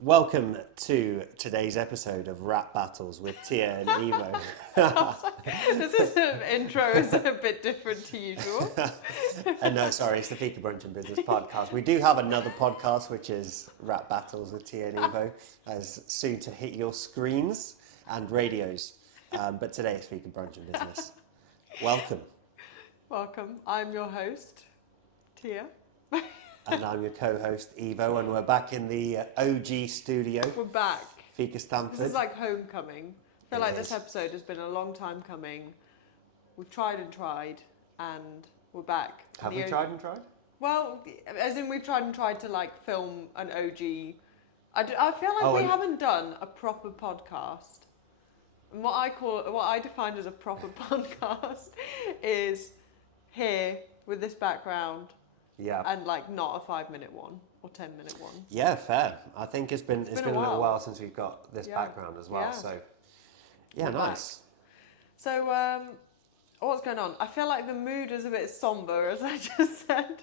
Welcome to today's episode of Rap Battles with Tia and Evo. This intro is a bit different to usual. No, sorry, it's the Fika Brunch Business Podcast. We do have another podcast, which is Rap Battles with Tia and Evo, as soon to hit your screens and radios. But today it's Fika Brunch Business. Welcome. Welcome. I'm your host, Tia. And I'm your co-host, Evo, and we're back in the OG studio. We're back. Fika Stamford. This is like homecoming. I feel It like is. this episode has been a long time coming. We've tried, and we're back. Have we tried and tried? Well, as in we've tried to like film an OG. I feel like we haven't done a proper podcast. And what I define as a proper podcast is here with this background. Yeah. And like not a 5-minute one or 10-minute one. Yeah, fair. I think it's been a little while since we've got this background as well. Yeah. So yeah, nice. So what's going on? I feel like the mood is a bit somber, as I just said.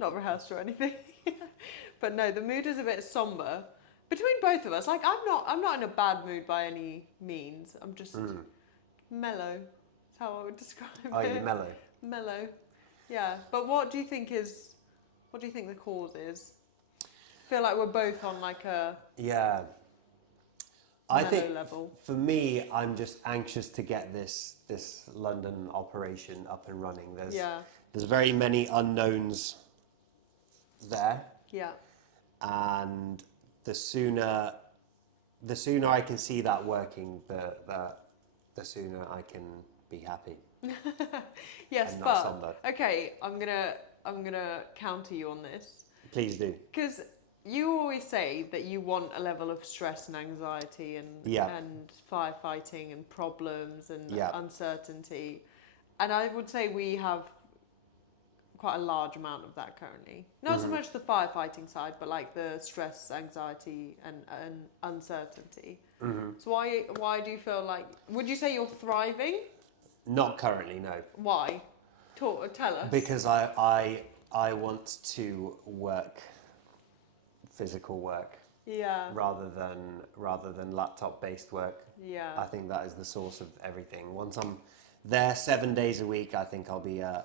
Not rehearsed or anything. But no, the mood is a bit somber between both of us. Like I'm not in a bad mood by any means. I'm just mellow. That's how I would describe it. Oh, you're mellow. Mellow. Yeah, but what do you think the cause is? I feel like we're both on like a I think level. For me, I'm just anxious to get this London operation up and running. There's very many unknowns there. Yeah. And the sooner I can see that working, the sooner I can be happy. Yes, and not but somber. okay, I'm gonna counter you on this. Please do. Because you always say that you want a level of stress and anxiety and firefighting and problems and uncertainty, and I would say we have quite a large amount of that currently. Not so much the firefighting side, but like the stress, anxiety, and uncertainty. So why do you feel like? Would you say you're thriving? Not currently, no. Why? Tell us. Because I want to work physical work. Yeah. Rather than laptop based work. Yeah. I think that is the source of everything. Once I'm there 7 days a week, I think I'll be a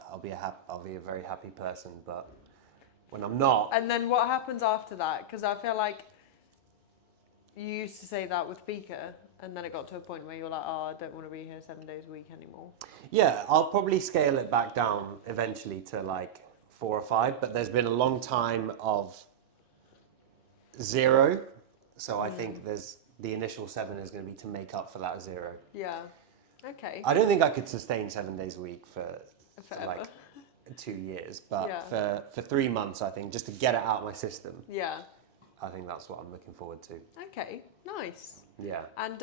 very happy person. But when I'm not. And then what happens after that? Because I feel like you used to say that with Fika, and then it got to a point where you're like, oh, I don't want to be here 7 days a week anymore. Yeah, I'll probably scale it back down eventually to like 4 or 5. But there's been a long time of 0, so I think there's the initial 7 is going to be to make up for that 0. Yeah. Okay. I don't think I could sustain 7 days a week for Forever. 2 years, but for 3 months, I think, just to get it out of my system. Yeah. I think that's what I'm looking forward to. Okay. Nice. Yeah. And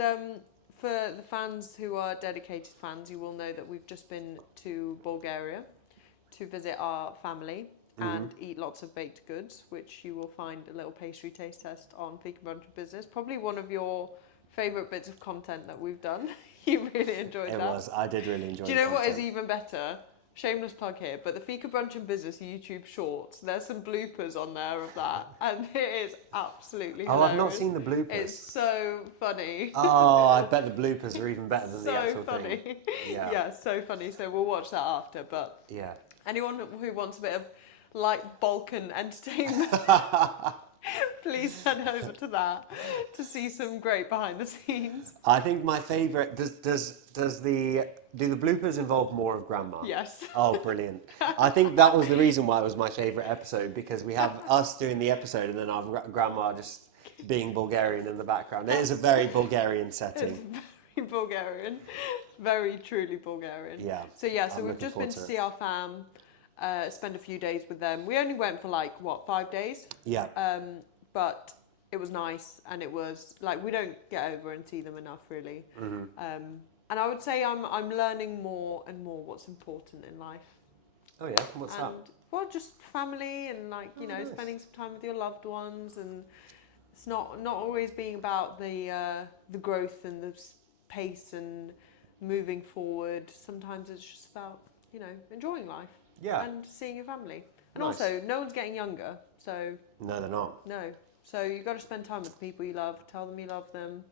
for the fans who are dedicated fans, you will know that we've just been to Bulgaria to visit our family and eat lots of baked goods, which you will find a little pastry taste test on Fika Brunch Business. Probably one of your favourite bits of content that we've done. You really enjoyed that. It was. I did really enjoy it. Do you know what is even better? Shameless plug here, but the Fika Brunch and Business YouTube shorts, there's some bloopers on there of that, and it is absolutely hilarious. I've not seen the bloopers. It's so funny. Oh, I bet the bloopers are even better than the actual funny. thing. Yeah, so funny. So we'll watch that after, but anyone who wants a bit of light Balkan entertainment, please head over to that to see some great behind the scenes. I think my favourite, do the bloopers involve more of Grandma? Yes. Oh, brilliant. I think that was the reason why it was my favourite episode, because we have us doing the episode and then our Grandma just being Bulgarian in the background. It is a very Bulgarian setting. It's very Bulgarian. Very truly Bulgarian. Yeah. So we've just been to see our fam, spend a few days with them. We only went for 5 days? Yeah. But it was nice, and it was like we don't get over and see them enough, really. And I would say I'm learning more and more what's important in life. Oh yeah, what's that? Well, just family and nice. Spending some time with your loved ones, and it's not always being about the growth and the pace and moving forward. Sometimes it's just about enjoying life. Yeah. And seeing your family. And Nice. also, no one's getting younger, so... No, they're not. No. So you got to spend time with the people you love, tell them you love them,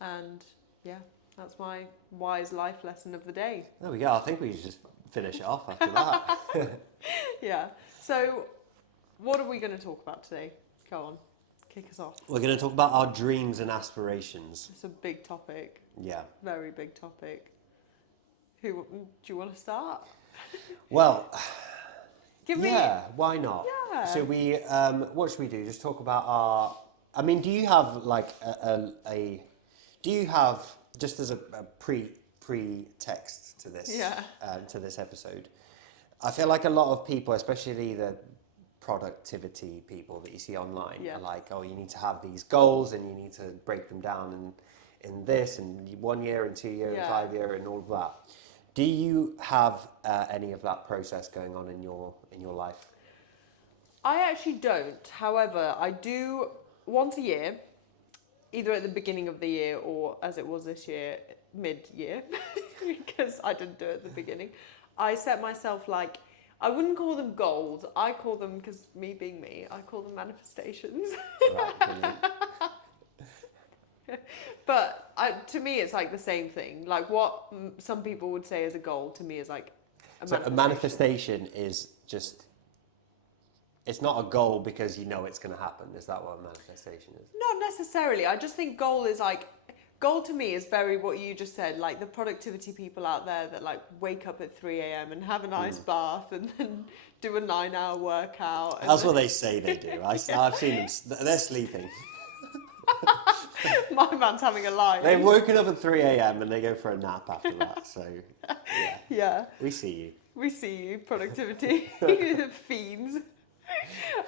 and yeah, that's my wise life lesson of the day. There we go. I think we should just finish it off after that. Yeah. So what are we going to talk about today? Go on, kick us off. We're going to talk about our dreams and aspirations. It's a big topic. Yeah. Very big topic. Do you want to start? Well, yeah, why not? Yeah. So we, what should we do? Just talk about our. I mean, do you have like do you have, just as a pre-text to this? Yeah. To this episode, I feel like a lot of people, especially the productivity people that you see online, are like, oh, you need to have these goals and you need to break them down in this and 1 year and 2 year and 5 year and all of that. Do you have any of that process going on in your life? I actually don't. However, I do once a year, either at the beginning of the year or as it was this year, mid-year, because I didn't do it at the beginning. I set myself like, I wouldn't call them goals. I call them, because me being me, I call them manifestations. Right, But to me, it's like the same thing. Like what some people would say as a goal, to me is like a manifestation is just, it's not a goal because you know it's going to happen. Is that what a manifestation is? Not necessarily. I just think goal to me is very what you just said, like the productivity people out there that like wake up at 3 a.m. and have a nice bath and then do a 9-hour workout. That's what they say they do. I've seen them, they're sleeping. My man's having a lie. They've woken up at 3 a.m. and they go for a nap after that. So, yeah. We see you. We see you, productivity fiends.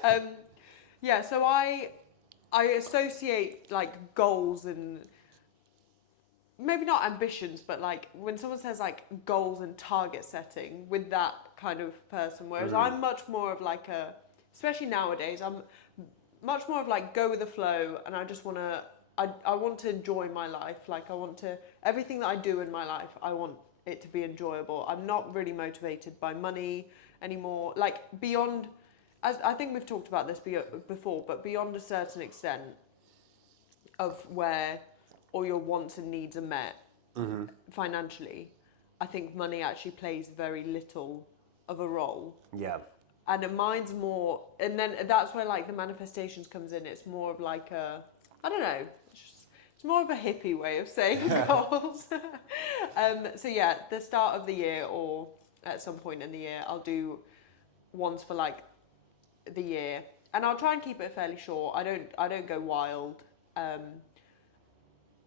So I associate like goals and maybe not ambitions, but like when someone says like goals and target setting with that kind of person, whereas I'm much more of like especially nowadays, I'm much more of like go with the flow, and I just want to, I want to enjoy my life. Like everything that I do in my life, I want it to be enjoyable. I'm not really motivated by money anymore. Like beyond, as I think we've talked about this before, but beyond a certain extent of where all your wants and needs are met financially, I think money actually plays very little of a role. Yeah. And mine's more, and then that's where like the manifestations comes in. It's more of like I don't know, it's more of a hippie way of saying goals. So yeah, the start of the year or at some point in the year, I'll do ones for like the year, and I'll try and keep it fairly short. I don't go wild.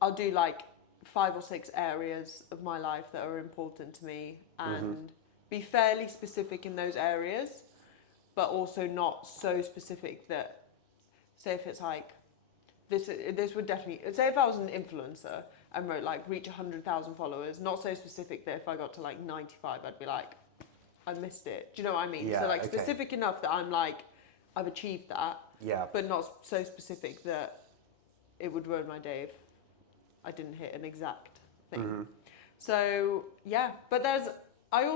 I'll do like 5 or 6 areas of my life that are important to me and be fairly specific in those areas, but also not so specific that, say if it's like, this would definitely, say if I was an influencer and wrote like reach 100,000 followers, not so specific that if I got to like 95, I'd be like, I missed it. Do you know what I mean? Yeah, so like specific enough that I'm like, I've achieved that, but not so specific that it would ruin my day if I didn't hit an exact thing. So yeah, but I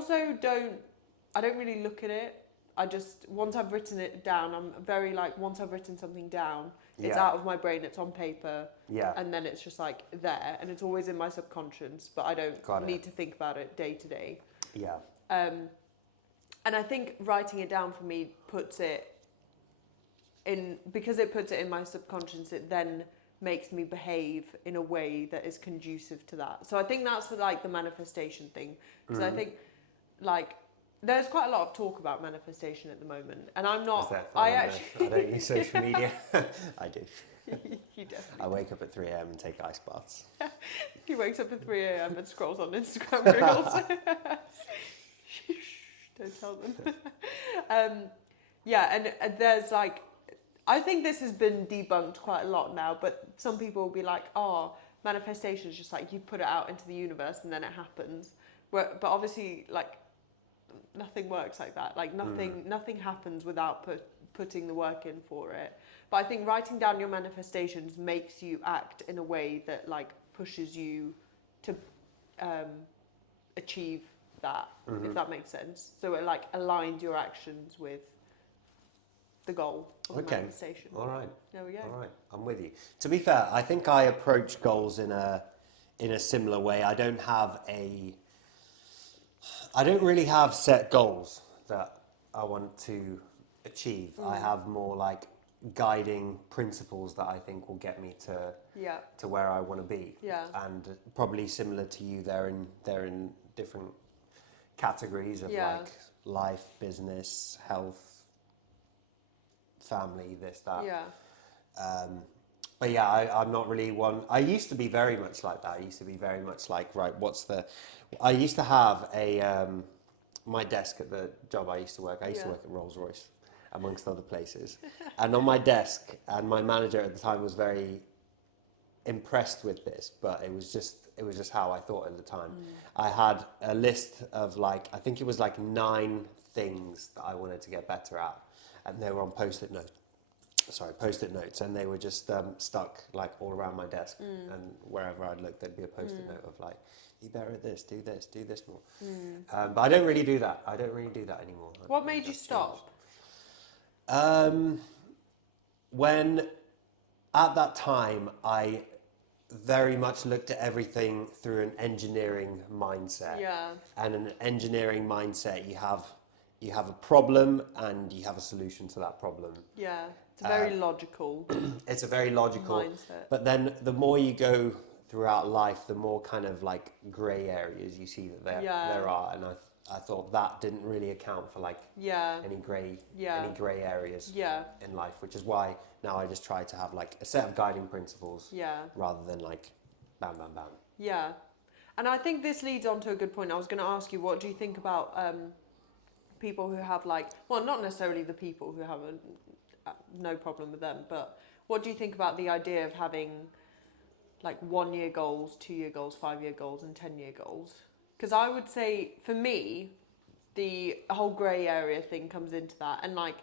don't really look at it. I just, once I've written it down, I'm very like, once I've written something down, it's out of my brain, it's on paper, and then it's just like there, and it's always in my subconscious, but I don't need to think about it day to day. Yeah. And I think writing it down for me puts it in, because it puts it in my subconscious, it then makes me behave in a way that is conducive to that. So I think that's like the manifestation thing, because I think like there's quite a lot of talk about manifestation at the moment, and I'm not. I don't use social media. I do. You definitely. I wake up at 3 a.m. and take ice baths. He wakes up at 3 a.m. and scrolls on Instagram reels. Don't tell them. And there's like, I think this has been debunked quite a lot now, but some people will be like, oh, manifestation is just like you put it out into the universe and then it happens. But obviously, like, nothing works like that. Like nothing happens without putting the work in for it. But I think writing down your manifestations makes you act in a way that like pushes you to achieve that, if that makes sense. So it like aligns your actions with the goal. for the manifestation. All right. There we go. All right. I'm with you. To be fair, I think I approach goals in a similar way. I don't really have set goals that I want to achieve. I have more like guiding principles that I think will get me to where I want to be. Yeah. And probably similar to you, they're in different categories of like life, business, health, family, this, that. Yeah. But yeah, I'm not really one. I used to be very much like that. I used to be very much like, right, I used to have my desk at the job I used to work. I used to work at Rolls-Royce, amongst other places. And on my desk, and my manager at the time was very impressed with this, but it was just how I thought at the time. I had a list of like, I think it was like 9 things that I wanted to get better at, and they were on post-it notes, and they were just stuck like all around my desk, and wherever I'd look, there'd be a post-it note of like, be better at this, do this more. But I don't really do that. I don't really do that anymore. What made you stop? When at that time, I very much looked at everything through an engineering mindset. Yeah. And in an engineering mindset, you have a problem and you have a solution to that problem. Yeah. It's very logical. It's a very logical mindset. But then the more you go throughout life, the more kind of like grey areas you see that there are. And I thought that didn't really account for like any grey areas in life, which is why now I just try to have like a set of guiding principles rather than like bam, bam, bam. Yeah. And I think this leads on to a good point. I was going to ask you, what do you think about people who have like, well, not necessarily the people who have no problem with them, but what do you think about the idea of having like 1-year goals, 2-year goals, 5-year goals, and 10-year goals? Because I would say, for me, the whole grey area thing comes into that. And like,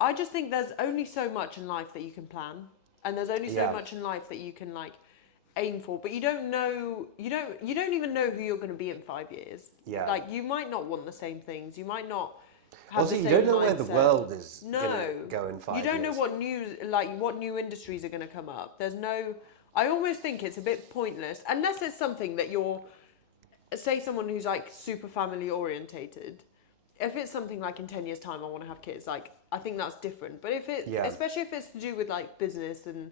I just think there's only so much in life that you can plan. And there's only so much in life that you can like aim for. But you don't know, you don't even know who you're going to be in 5 years. Yeah. Like, you might not want the same things. You might not have also, the you same don't know where the world is going to go in 5 years. You don't know what new industries are going to come up. I almost think it's a bit pointless, unless it's something that you're, say someone who's like super family orientated. If it's something like in 10 years time I want to have kids, like I think that's different. But especially if it's to do with like business, and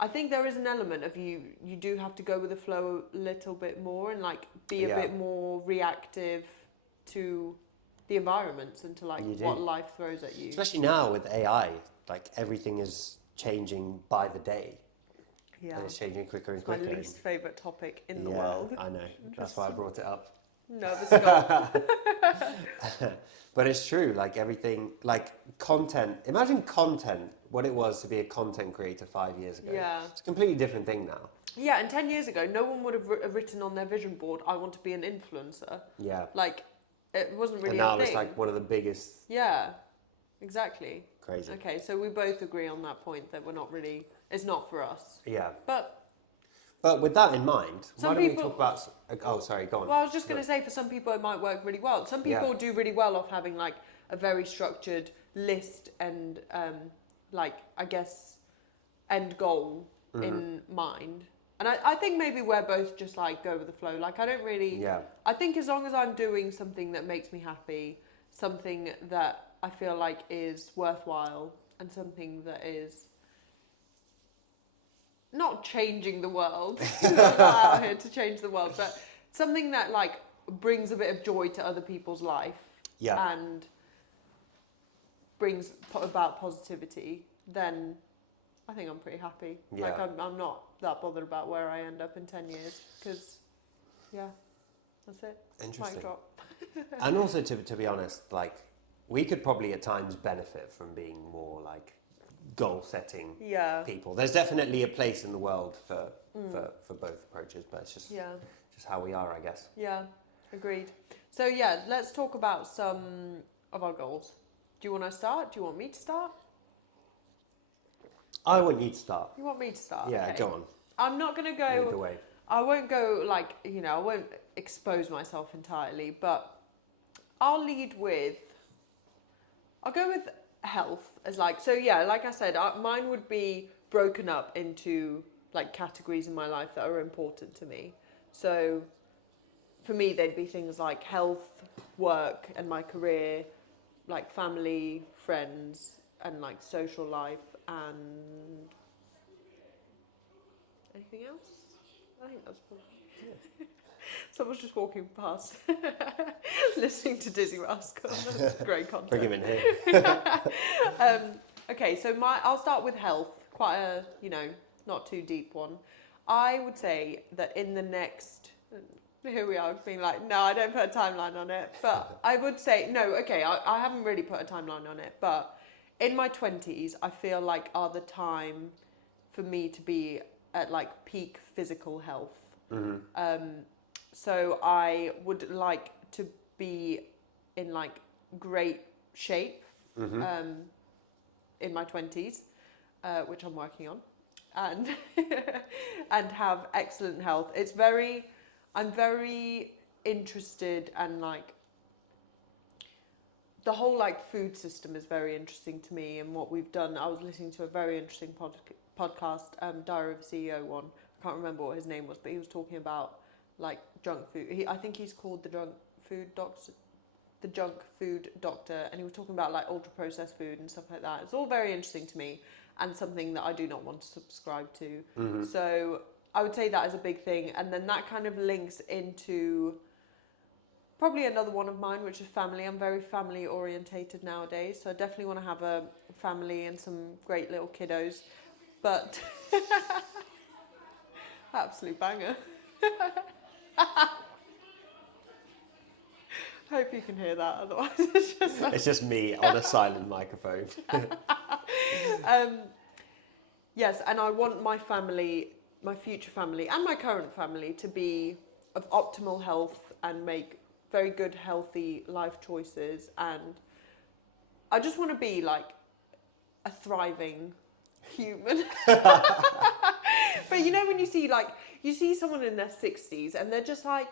I think there is an element of you do have to go with the flow a little bit more and like be a bit more reactive to the environments and to like what life throws at you. Especially now with AI, like everything is changing by the day. Yeah. And it's changing quicker and quicker. My least favourite topic in the world. I know. That's why I brought it up. Nervous gone. But it's true, like everything, like content. Imagine content, what it was to be a content creator 5 years ago. Yeah. It's a completely different thing now. Yeah, and 10 years ago, no one would have written on their vision board, I want to be an influencer. Yeah. Like, it wasn't really a thing. And now it's like one of the biggest. Yeah, exactly. Crazy. Okay, so we both agree on that point that it's not for us. Yeah. But with that in mind, why don't we people, talk about... Oh, sorry, go on. Well, I was just going to say, for some people it might work really well. Some people do really well off having like a very structured list and like, I guess, end goal in mind. And I think maybe we're both just like go with the flow. Like I don't really... Yeah. I think as long as I'm doing something that makes me happy, something that I feel like is worthwhile, and something that is not changing the world. I'm not out here to change the world, but something that like brings a bit of joy to other people's life and brings about positivity, then I think I'm pretty happy. Yeah. Like I'm not that bothered about where I end up in 10 years because, that's it. Interesting. Mic drop. And also, to be honest, like we could probably at times benefit from being more like goal-setting people. There's definitely a place in the world for both approaches, but it's just how we are, I guess. Yeah, agreed. So let's talk about some of our goals. Do you want to start? Do you want me to start? I want you to start. You want me to start? Yeah, okay. go on. I'm not going to go... Either way. I won't go like, I won't expose myself entirely, but I'll go with health as like, so yeah, like I said, mine would be broken up into like categories in my life that are important to me. So for me, they'd be things like health, work, and my career, like family, friends, and like social life, and anything else? I think that's probably... Someone's just walking past, listening to Dizzee Rascal. That's great content. Bring him in here. Okay, so I'll start with health. Quite a, not too deep one. I would say that in the next... Here we are, being like, no, I don't put a timeline on it. But I would say, no, okay, I haven't really put a timeline on it. But in my 20s, I feel like are the time for me to be at like peak physical health. Mm-hmm. So I would like to be in like great shape in my 20s, which I'm working on, and and have excellent health. I'm very interested, and like the whole like food system is very interesting to me, and what we've done. I was listening to a very interesting podcast, Diary of a CEO one. I can't remember what his name was, but he was talking about like junk food. I think he's called the junk food doctor, and he was talking about like ultra processed food and stuff like that. It's all very interesting to me, and something that I do not want to subscribe to. Mm-hmm. So I would say that is a big thing, and then that kind of links into probably another one of mine, which is family. I'm very family orientated nowadays, so I definitely want to have a family and some great little kiddos. But absolute banger. Hope you can hear that, otherwise it's just me on a silent microphone. Yes, and I want my family, my future family, and my current family to be of optimal health and make very good, healthy life choices. And I just want to be like a thriving human. But when you see someone in their 60s and they're just like,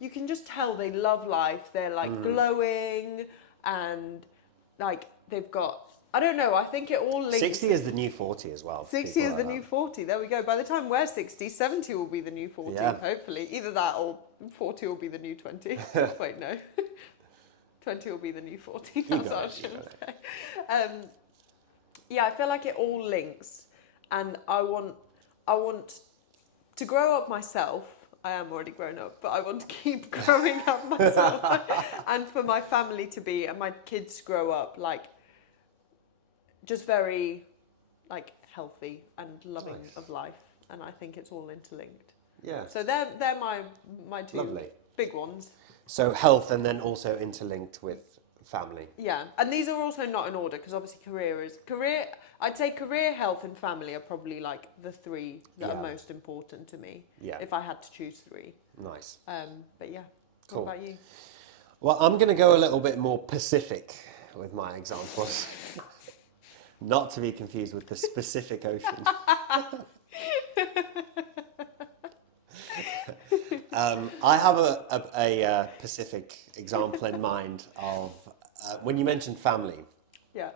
you can just tell they love life. They're like glowing, and like they've got, I don't know, I think it all links. 60 is the new 40 as well. 60 is the new 40. There we go. By the time we're 60, 70 will be the new 40, hopefully. Either that or 40 will be the new 20. Wait, no. 20 will be the new 40. That's what I was going to say. Yeah, I feel like it all links. And I want to grow up myself. I am already grown up, but I want to keep growing up myself. And for my family to be, and my kids grow up like just very like healthy and loving of life. And I think it's all interlinked. Yeah. So they're my two big ones. So health, and then also interlinked with family. Yeah, and these are also not in order, because obviously career. I'd say career, health, and family are probably like the three that are most important to me. Yeah. If I had to choose three. Nice. But yeah. Cool. What about you? Well, I'm going to go a little bit more Pacific with my examples. Not to be confused with the Pacific Ocean. I have a Pacific example in mind of when you mentioned family. Yeah.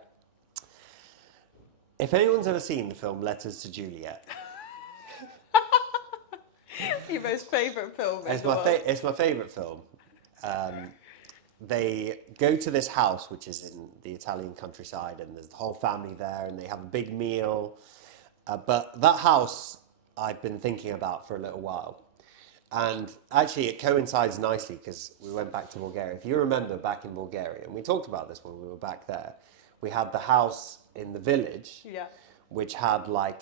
If anyone's ever seen the film Letters to Juliet. Your most favourite film in it's the my world. It's my favourite film. They go to this house, which is in the Italian countryside, and there's the whole family there, and they have a big meal. But that house I've been thinking about for a little while. And actually it coincides nicely because we went back to Bulgaria. If you remember back in Bulgaria, and we talked about this when we were back there, we had the house in the village, which had like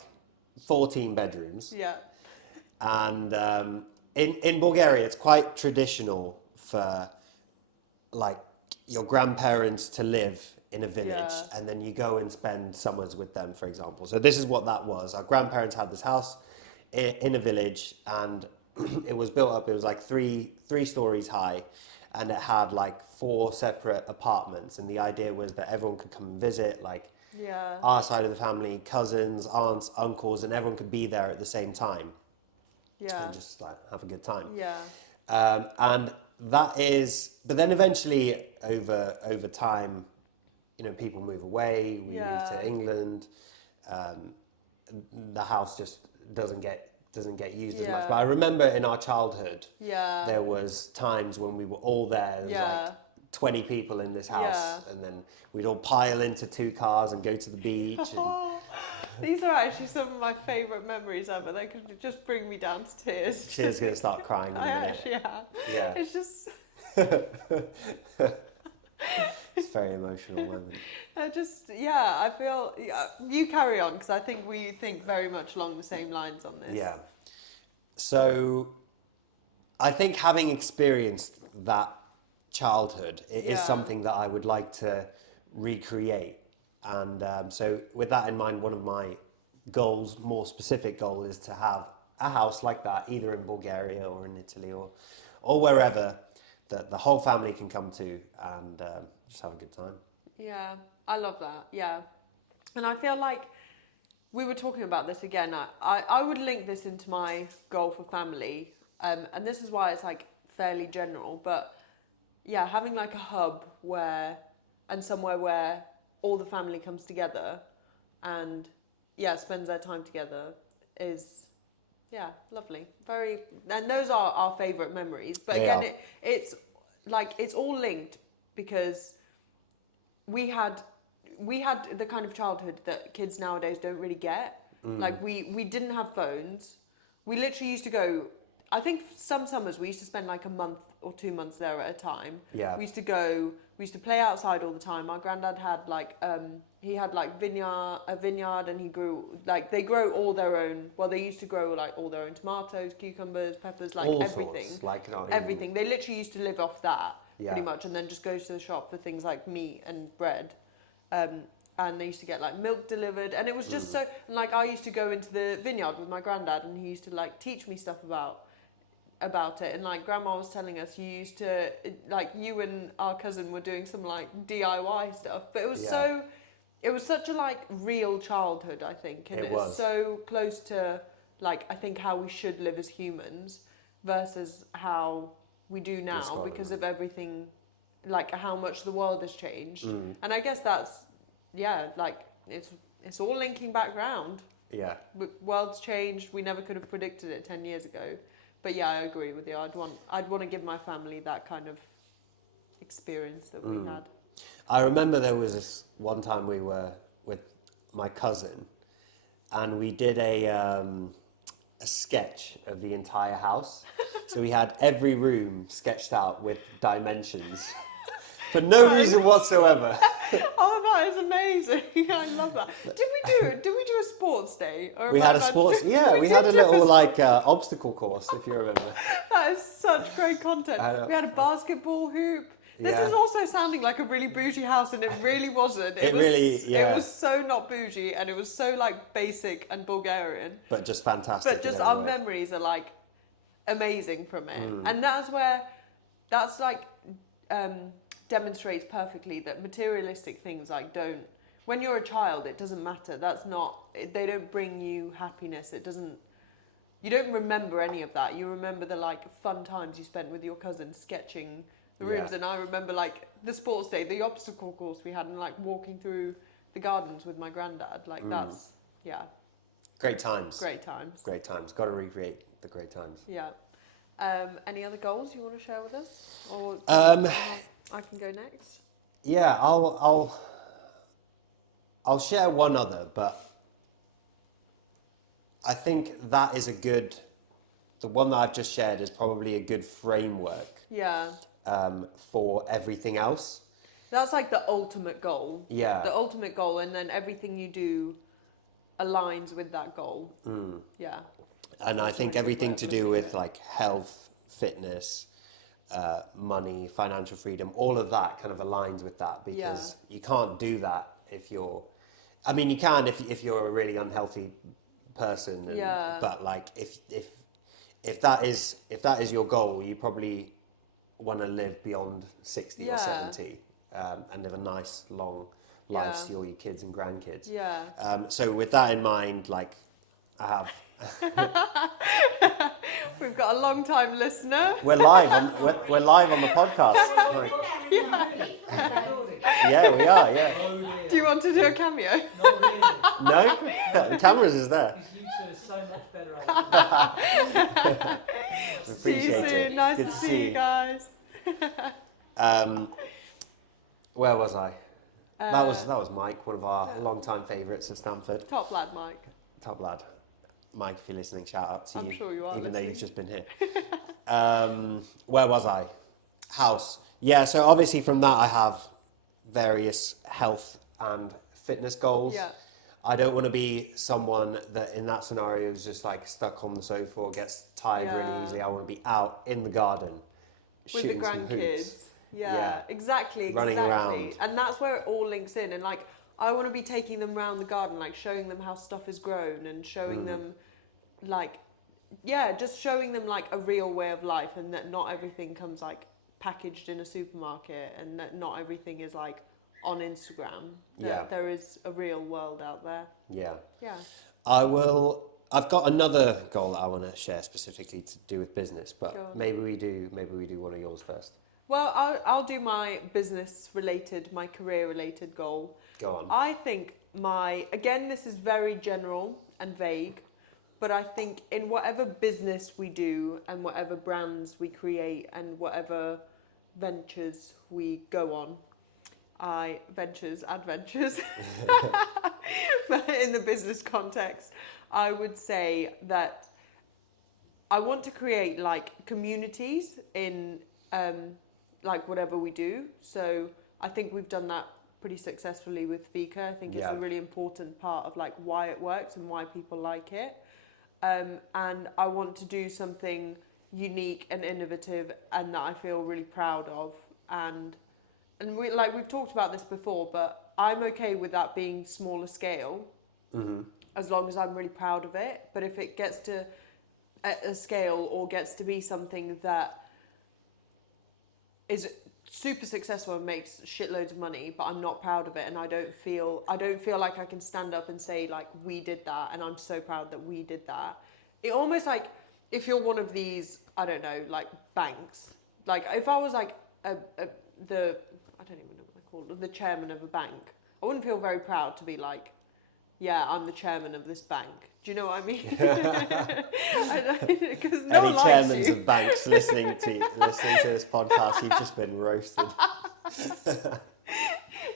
14 bedrooms. Yeah. And in Bulgaria, it's quite traditional for like your grandparents to live in a village, and then you go and spend summers with them, for example. So this is what that was. Our grandparents had this house in a village, and it was built up. It was like three stories high, and it had like 4 separate apartments. And the idea was that everyone could come and visit, like our side of the family, cousins, aunts, uncles, and everyone could be there at the same time. Yeah. And just like have a good time. Yeah. And that is, but then eventually over time, people move away, we move to England, the house just doesn't get used as much. But I remember in our childhood, there was times when we were all there. There was like 20 people in this house, and then we'd all pile into 2 cars and go to the beach. And these are actually some of my favourite memories ever. They could just bring me down to tears. She's going to start crying in a minute. Actually am. Yeah. It's just... It's very emotional moment. I feel... you carry on, because I think we think very much along the same lines on this. Yeah. So, I think having experienced that childhood, it is something that I would like to recreate. And so with that in mind, one of my goals, more specific goal, is to have a house like that, either in Bulgaria or in Italy or wherever, that the whole family can come to and just have a good time. Yeah, I love that. Yeah. And I feel like we were talking about this again. I would link this into my goal for family. And this is why it's like fairly general. But yeah, having like a hub and somewhere where all the family comes together and spends their time together is lovely. And those are our favourite memories. But again, it's like it's all linked because we had the kind of childhood that kids nowadays don't really get. Like we didn't have phones. We literally used to go, I think some summers we used to spend like a month or 2 months there at a time. Yeah. We used to play outside all the time. My granddad had he had a vineyard, and they grow all their own. Well, they used to grow like all their own tomatoes, cucumbers, peppers, like all everything. Sorts, everything. They literally used to live off that pretty much, and then just go to the shop for things like meat and bread. And they used to get like milk delivered, and it was just so. And like I used to go into the vineyard with my granddad, and he used to like teach me stuff about it. And like grandma was telling us, you used to like you and our cousin were doing some like DIY stuff, but it was such a like real childhood, I think, and it was so close to like I think how we should live as humans versus how we do now because of everything, like how much the world has changed. And I guess that's like it's all linking back round. Yeah, world's changed. We never could have predicted it 10 years ago. But yeah, I agree with you. I'd want to give my family that kind of experience that we had. I remember there was this one time we were with my cousin, and we did a sketch of the entire house. So we had every room sketched out with dimensions for no reason whatsoever. Oh, that is amazing! I love that. Did we do a sports day? Or we had a sports. Yeah, we had a little like obstacle course, if you remember. That is such great content. We had a basketball hoop. This is also sounding like a really bougie house, and it really wasn't. It was so not bougie, and it was so like basic and Bulgarian. But just fantastic. But just our memories are like amazing from it, and that's like. Demonstrates perfectly that materialistic things like don't. When you're a child, it doesn't matter. They don't bring you happiness. You don't remember any of that. You remember the like fun times you spent with your cousin sketching the rooms. And I remember like the sports day, the obstacle course we had, and like walking through the gardens with my granddad. Like that's great times. Great times. Great times. Got to recreate the great times. Yeah. Any other goals you want to share with us, or? I can go next. Yeah, I'll I'll share one other, but I think that is the one that I've just shared is probably a good framework. Yeah. For everything else. That's like the ultimate goal. Yeah. The ultimate goal, and then everything you do aligns with that goal. Mm. Yeah. And I think everything to do with like health, fitness, money, financial freedom, all of that kind of aligns with that, because you can't do that if you're, I mean, you can if you're a really unhealthy person, and, but like if that is your goal, you probably want to live beyond 60 or 70 and live a nice long life to all your kids and grandkids. Yeah. So with that in mind, like I have We've got a long-time listener. We're live on the podcast. Like, yeah, we are. Yeah. Do you want to do a cameo? Not really. No, the cameras is there. Because you two are so much better at it. See you Appreciate soon. it. Nice Good to see you guys. Where was I? That was Mike, one of our long-time favourites of Stamford. Top lad, Mike. Top lad. Mike, if you're listening, shout out to you. I'm sure you are even though listening. you've just been here. Where was I? House. Yeah, so obviously from that I have various health and fitness goals. Yeah. I don't want to be someone that in that scenario is just like stuck on the sofa or gets tired really easily. I want to be out in the garden With shooting the some grandkids. hoops. Yeah, exactly. Running around. And that's where it all links in. And like, I want to be taking them around the garden, like showing them how stuff is grown and showing them like, just showing them like a real way of life, and that not everything comes like packaged in a supermarket, and that not everything is like on Instagram. That there is a real world out there. Yeah. Yeah. I've got another goal that I want to share specifically to do with business, but Go on. maybe we do one of yours first. Well, I'll do my business-related, my career-related goal. Go on. I think again, this is very general and vague, but I think in whatever business we do and whatever brands we create and whatever ventures we go on, adventures, but in the business context, I would say that I want to create like communities in like whatever we do. So I think we've done that pretty successfully with Fika. I think it's a really important part of like why it works and why people like it. And I want to do something unique and innovative and that I feel really proud of. And we've talked about this before, but I'm okay with that being smaller scale, as long as I'm really proud of it. But if it gets to a scale or gets to be something that is super successful and makes shitloads of money, but I'm not proud of it, and I don't feel like I can stand up and say like we did that, and I'm so proud that we did that. It almost like if you're one of these, I don't know, like banks. Like if I was like I don't even know what I call it, the chairman of a bank, I wouldn't feel very proud to be like, yeah, I'm the chairman of this bank. Do you know what I mean? Because no one Any likes chairmans you. of banks listening to this podcast, you've just been roasted.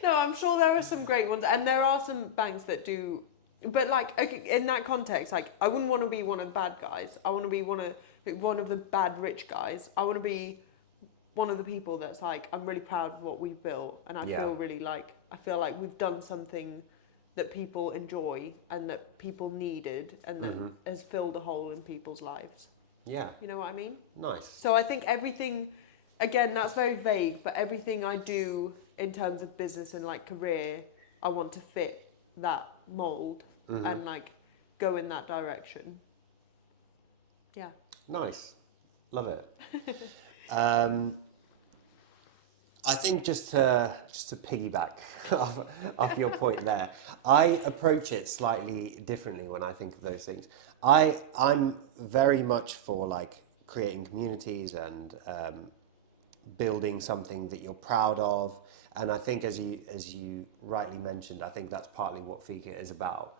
No, I'm sure there are some great ones, and there are some banks that do. But like, okay, in that context, like, I wouldn't want to be one of the bad guys. I want to be one of the bad rich guys. I want to be one of the people that's like, I'm really proud of what we've built, and I feel like we've done something that people enjoy and that people needed, and that has filled a hole in people's lives. Yeah. You know what I mean? Nice. So I think everything, again, that's very vague, but everything I do in terms of business and like career, I want to fit that mold and like go in that direction. Yeah. Nice. Love it. I think just to piggyback off your point there, I approach it slightly differently when I think of those things. I'm very much for like creating communities and building something that you're proud of, and I think as you rightly mentioned, I think that's partly what Fika is about.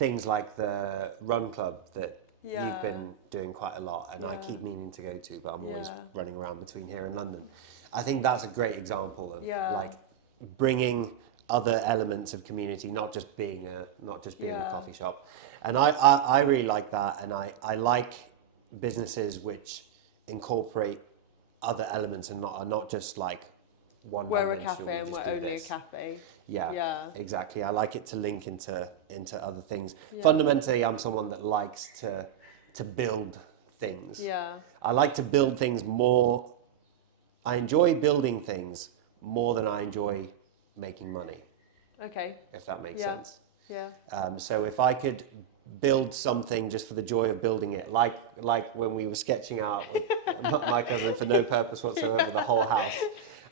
Things like the run club that you've been doing quite a lot, and I keep meaning to go to, but I'm always running around between here and London. I think that's a great example of like bringing other elements of community, not just being a coffee shop. And I really like that, and I like businesses which incorporate other elements and are not just like one. We're a cafe and we're only a cafe. Yeah, exactly. I like it to link into other things. Yeah. Fundamentally, I'm someone that likes to build things. Yeah. I like to build things more. I enjoy building things more than I enjoy making money. Okay. If that makes sense. Yeah. So if I could build something just for the joy of building it, like when we were sketching out with my cousin for no purpose whatsoever, the whole house.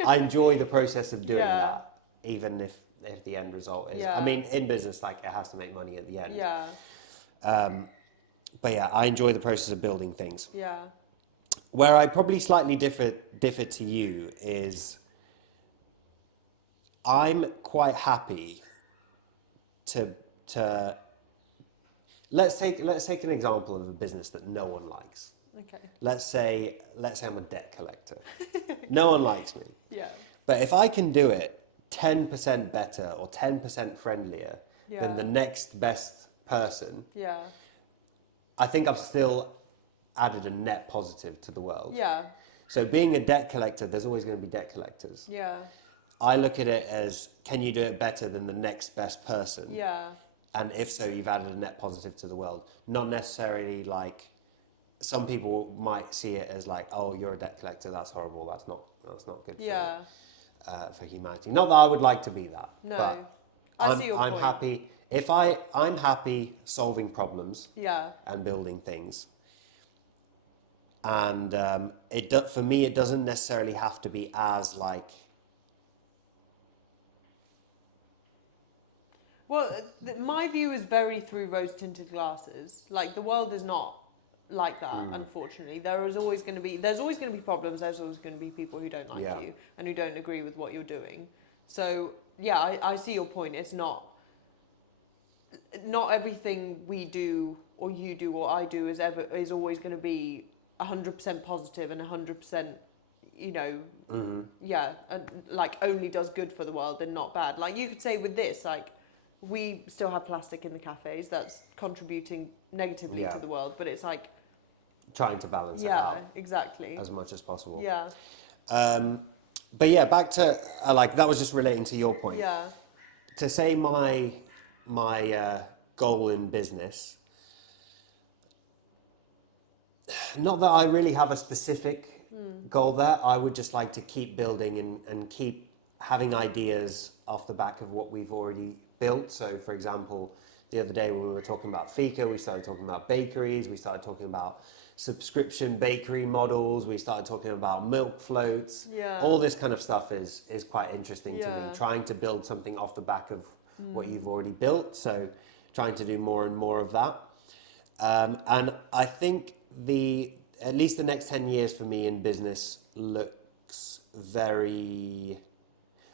I enjoy the process of doing that, even if the end result is. I mean, in business, like it has to make money at the end. Yeah. but yeah, I enjoy the process of building things. Yeah. Where I probably slightly differ to you is I'm quite happy to let's take an example of a business that no one likes. Okay. Let's say I'm a debt collector. No one likes me. Yeah. But if I can do it 10% better or 10% friendlier than the next best person, Yeah. I think I've still added a net positive to the world. Yeah. So being a debt collector, there's always going to be debt collectors. Yeah. I look at it as, can you do it better than the next best person? Yeah. And if so, you've added a net positive to the world. Not necessarily like, some people might see it as like, oh, you're a debt collector, that's horrible, that's not good for humanity. Not that I would like to be that. No. But I see your I'm point. happy, I'm happy solving problems and building things. And for me, it doesn't necessarily have to be as like... Well, my view is very through rose-tinted glasses. Like, the world is not like that, unfortunately. There's always going to be problems. There's always going to be people who don't like you and who don't agree with what you're doing. So, yeah, I see your point. It's not everything we do or you do or I do is always going to be 100% positive and 100%, you know, and like only does good for the world and not bad. Like, you could say with this, like, we still have plastic in the cafes that's contributing negatively to the world, but it's like trying to balance it out. Yeah, exactly. As much as possible. Yeah. But yeah, back to like, that was just relating to your point. Yeah. To say my goal in business, not that I really have a specific goal there. I would just like to keep building and keep having ideas off the back of what we've already built. So, for example, the other day when we were talking about Fika, we started talking about bakeries, we started talking about subscription bakery models, we started talking about milk floats. Yeah. All this kind of stuff is quite interesting to me, Yeah. trying to build something off the back of what you've already built. So trying to do more and more of that. And I think at least the next 10 years for me in business looks very...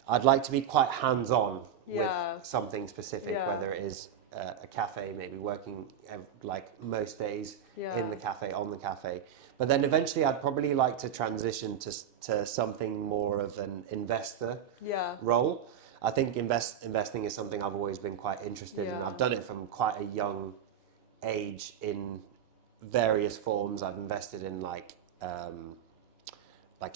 I'd like to be quite hands-on with something specific, whether it is a cafe, maybe working like most days in the cafe, on the cafe. But then eventually I'd probably like to transition to something more of an investor role. I think investing is something I've always been quite interested in. I've done it from quite a young age in various forms. I've invested in like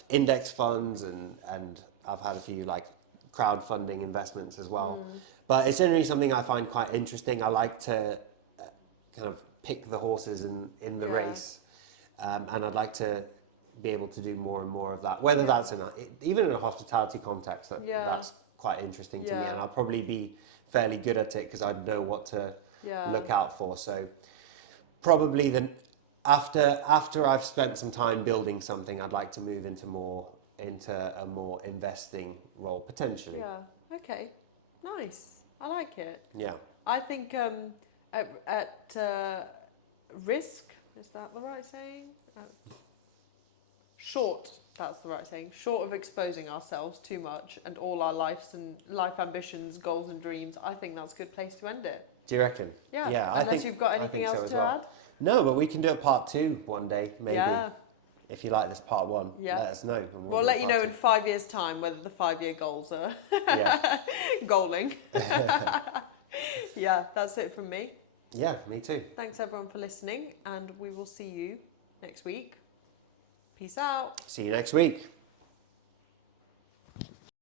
index funds and I've had a few like crowdfunding investments as well. But it's generally something I find quite interesting. I like to kind of pick the horses in the race, and I'd like to be able to do more and more of that. Whether that's even in a hospitality context, that's quite interesting to me, and I'll probably be fairly good at it because I'd know what to look out for. So probably after I've spent some time building something, I'd like to move into a more investing role potentially. Yeah. Okay. Nice. I like it. Yeah. I think at risk, is that the right saying? Short. That's the right saying. Short of exposing ourselves too much and all our life ambitions, goals and dreams, I think that's a good place to end it. Do you reckon? Yeah. Yeah. Unless you've got anything else to add? No, but we can do a part 2 one day, maybe. Yeah. If you like this part 1, let us know. We'll let you know in 5 years' time whether the 5-year goals are goaling. Yeah, that's it from me. Yeah, me too. Thanks everyone for listening, and we will see you next week. Peace out. See you next week.